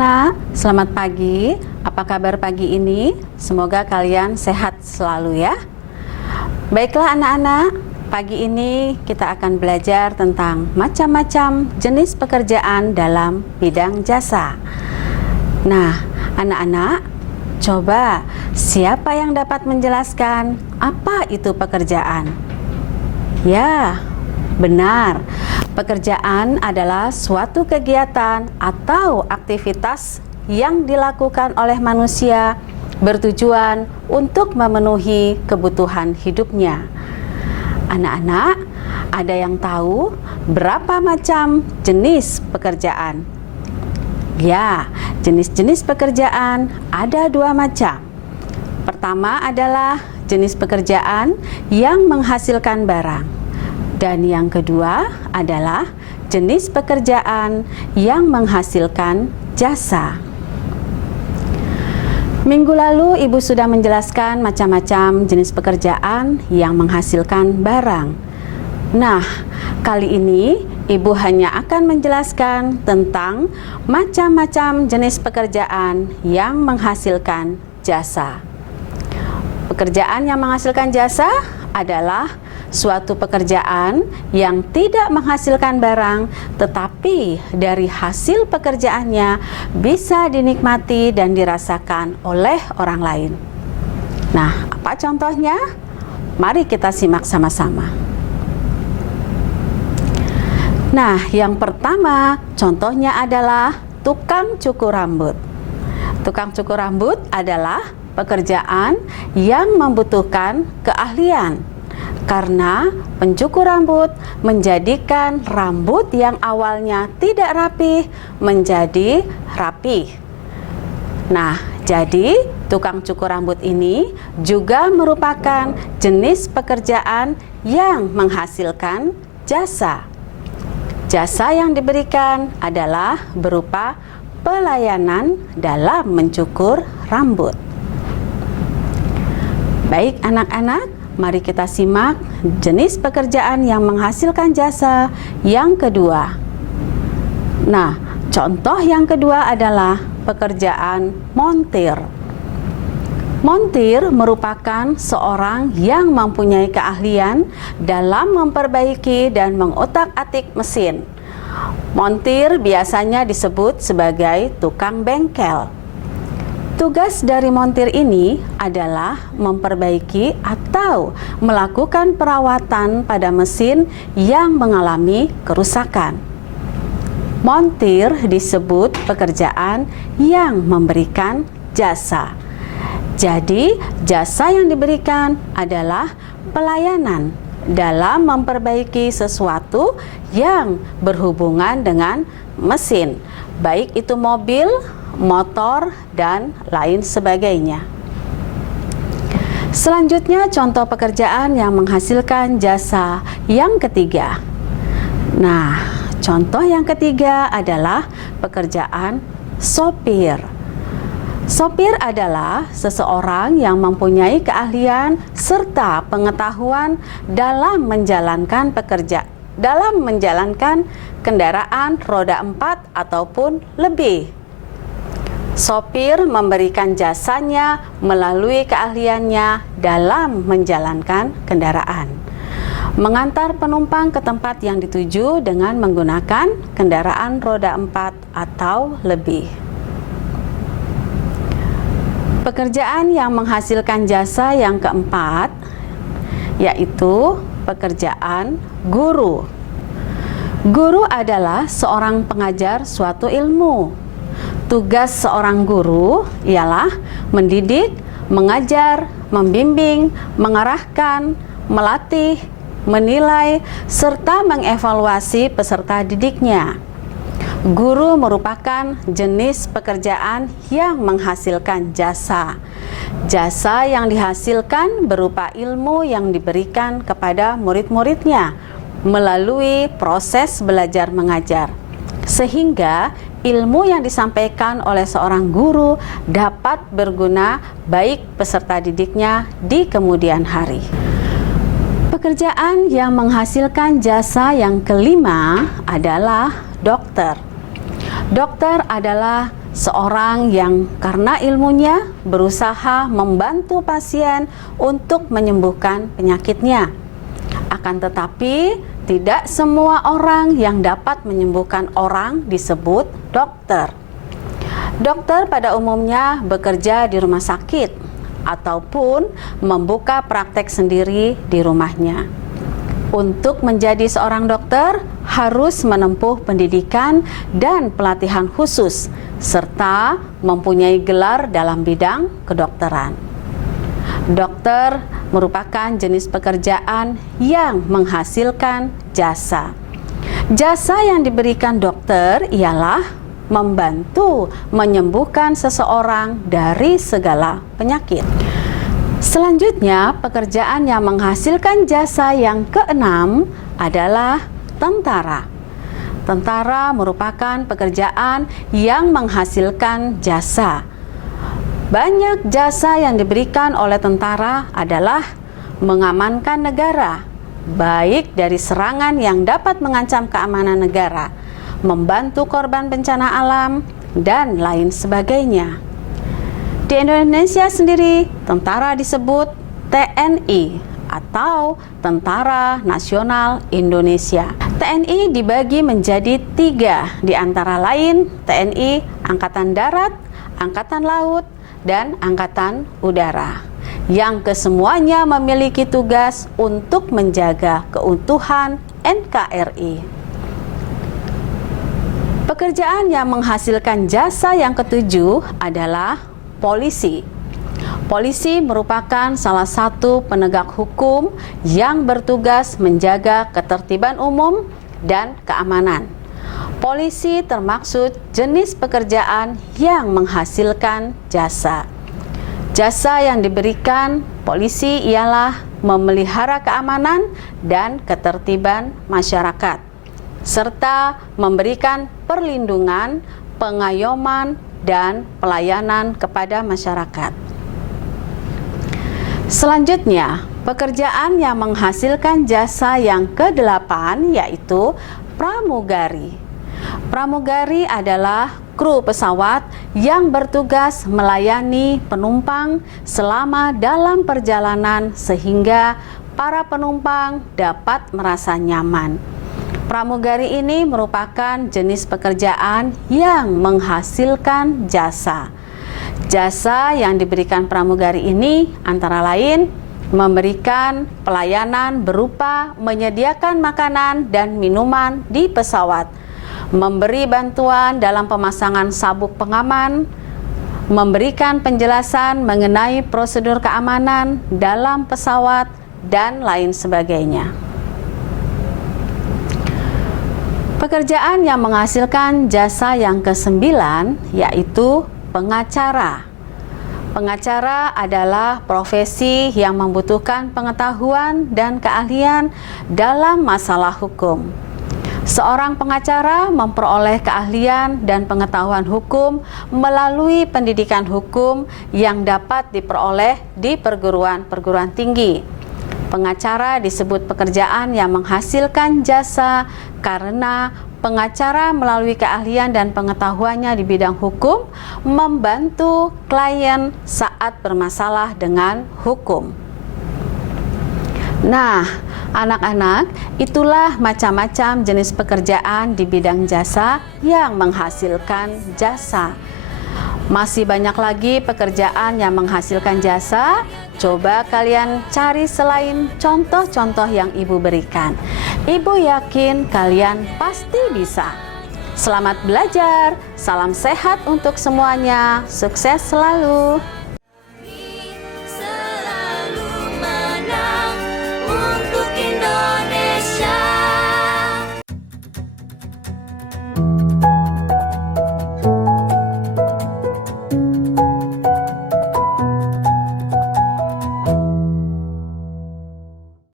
anak-anak, selamat pagi. Apa kabar pagi ini? Semoga kalian sehat selalu ya. Baiklah anak-anak, pagi ini kita akan belajar tentang macam-macam jenis pekerjaan dalam bidang jasa. Nah, anak-anak, coba siapa yang dapat menjelaskan apa itu pekerjaan? Ya, benar. Pekerjaan adalah suatu kegiatan atau aktivitas yang dilakukan oleh manusia bertujuan untuk memenuhi kebutuhan hidupnya. Anak-anak, ada yang tahu berapa macam jenis pekerjaan? Ya, jenis-jenis pekerjaan ada dua macam. Pertama adalah jenis pekerjaan yang menghasilkan barang. Dan yang kedua adalah jenis pekerjaan yang menghasilkan jasa. Minggu lalu Ibu sudah menjelaskan macam-macam jenis pekerjaan yang menghasilkan barang. Nah, kali ini Ibu hanya akan menjelaskan tentang macam-macam jenis pekerjaan yang menghasilkan jasa. Pekerjaan yang menghasilkan jasa adalah suatu pekerjaan yang tidak menghasilkan barang, tetapi dari hasil pekerjaannya bisa dinikmati dan dirasakan oleh orang lain. Nah, apa contohnya? Mari kita simak sama-sama. Nah, yang pertama contohnya adalah tukang cukur rambut. Tukang cukur rambut adalah pekerjaan yang membutuhkan keahlian. Karena pencukur rambut menjadikan rambut yang awalnya tidak rapih menjadi rapih. Nah, jadi tukang cukur rambut ini juga merupakan jenis pekerjaan yang menghasilkan jasa. Jasa yang diberikan adalah berupa pelayanan dalam mencukur rambut. Baik anak-anak, mari kita simak jenis pekerjaan yang menghasilkan jasa yang kedua. Nah, contoh yang kedua adalah pekerjaan montir. Montir merupakan seorang yang mempunyai keahlian dalam memperbaiki dan mengotak-atik mesin. Montir biasanya disebut sebagai tukang bengkel. Tugas dari montir ini adalah memperbaiki atau melakukan perawatan pada mesin yang mengalami kerusakan. Montir disebut pekerjaan yang memberikan jasa. Jadi, jasa yang diberikan adalah pelayanan dalam memperbaiki sesuatu yang berhubungan dengan mesin, baik itu mobil, motor, dan lain sebagainya. Selanjutnya contoh pekerjaan yang menghasilkan jasa yang ketiga. Nah, contoh yang ketiga adalah pekerjaan sopir. Sopir adalah seseorang yang mempunyai keahlian serta pengetahuan dalam menjalankan kendaraan roda 4 ataupun lebih. Sopir memberikan jasanya melalui keahliannya dalam menjalankan kendaraan. Mengantar penumpang ke tempat yang dituju dengan menggunakan kendaraan roda 4 atau lebih. Pekerjaan yang menghasilkan jasa yang keempat yaitu pekerjaan guru. Guru adalah seorang pengajar suatu ilmu. Tugas seorang guru ialah mendidik, mengajar, membimbing, mengarahkan, melatih, menilai, serta mengevaluasi peserta didiknya. Guru merupakan jenis pekerjaan yang menghasilkan jasa. Jasa yang dihasilkan berupa ilmu yang diberikan kepada murid-muridnya melalui proses belajar mengajar, sehingga ilmu yang disampaikan oleh seorang guru dapat berguna baik peserta didiknya di kemudian hari. Pekerjaan yang menghasilkan jasa yang kelima adalah dokter. Dokter adalah seorang yang karena ilmunya berusaha membantu pasien untuk menyembuhkan penyakitnya. Akan tetapi, tidak semua orang yang dapat menyembuhkan orang disebut dokter. Dokter pada umumnya bekerja di rumah sakit ataupun membuka praktek sendiri di rumahnya. Untuk menjadi seorang dokter harus menempuh pendidikan dan pelatihan khusus serta mempunyai gelar dalam bidang kedokteran. Dokter merupakan jenis pekerjaan yang menghasilkan jasa. Jasa yang diberikan dokter ialah membantu menyembuhkan seseorang dari segala penyakit. Selanjutnya, pekerjaan yang menghasilkan jasa yang keenam adalah tentara. Tentara merupakan pekerjaan yang menghasilkan jasa. Banyak jasa yang diberikan oleh tentara adalah mengamankan negara, baik dari serangan yang dapat mengancam keamanan negara, membantu korban bencana alam, dan lain sebagainya. Di Indonesia sendiri, tentara disebut TNI atau Tentara Nasional Indonesia. TNI dibagi menjadi 3, di antara lain TNI Angkatan Darat, Angkatan Laut, dan Angkatan Udara, yang kesemuanya memiliki tugas untuk menjaga keutuhan NKRI. Pekerjaan yang menghasilkan jasa yang ketujuh adalah polisi. Polisi merupakan salah satu penegak hukum yang bertugas menjaga ketertiban umum dan keamanan. Polisi termaksud jenis pekerjaan yang menghasilkan jasa. Jasa yang diberikan polisi ialah memelihara keamanan dan ketertiban masyarakat, serta memberikan perlindungan, pengayoman, dan pelayanan kepada masyarakat. Selanjutnya, pekerjaan yang menghasilkan jasa yang ke-8 yaitu pramugari. Pramugari adalah kru pesawat yang bertugas melayani penumpang selama dalam perjalanan sehingga para penumpang dapat merasa nyaman. Pramugari ini merupakan jenis pekerjaan yang menghasilkan jasa. Jasa yang diberikan pramugari ini antara lain memberikan pelayanan berupa menyediakan makanan dan minuman di pesawat, memberi bantuan dalam pemasangan sabuk pengaman, memberikan penjelasan mengenai prosedur keamanan dalam pesawat, dan lain sebagainya. Pekerjaan yang menghasilkan jasa yang ke-9 yaitu pengacara. Pengacara adalah profesi yang membutuhkan pengetahuan dan keahlian dalam masalah hukum. Seorang pengacara memperoleh keahlian dan pengetahuan hukum melalui pendidikan hukum yang dapat diperoleh di perguruan tinggi. Pengacara disebut pekerjaan yang menghasilkan jasa karena pengacara melalui keahlian dan pengetahuannya di bidang hukum membantu klien saat bermasalah dengan hukum. Nah, anak-anak, itulah macam-macam jenis pekerjaan di bidang jasa yang menghasilkan jasa. Masih banyak lagi pekerjaan yang menghasilkan jasa. Coba kalian cari selain contoh-contoh yang Ibu berikan. Ibu yakin kalian pasti bisa. Selamat belajar, salam sehat untuk semuanya, sukses selalu.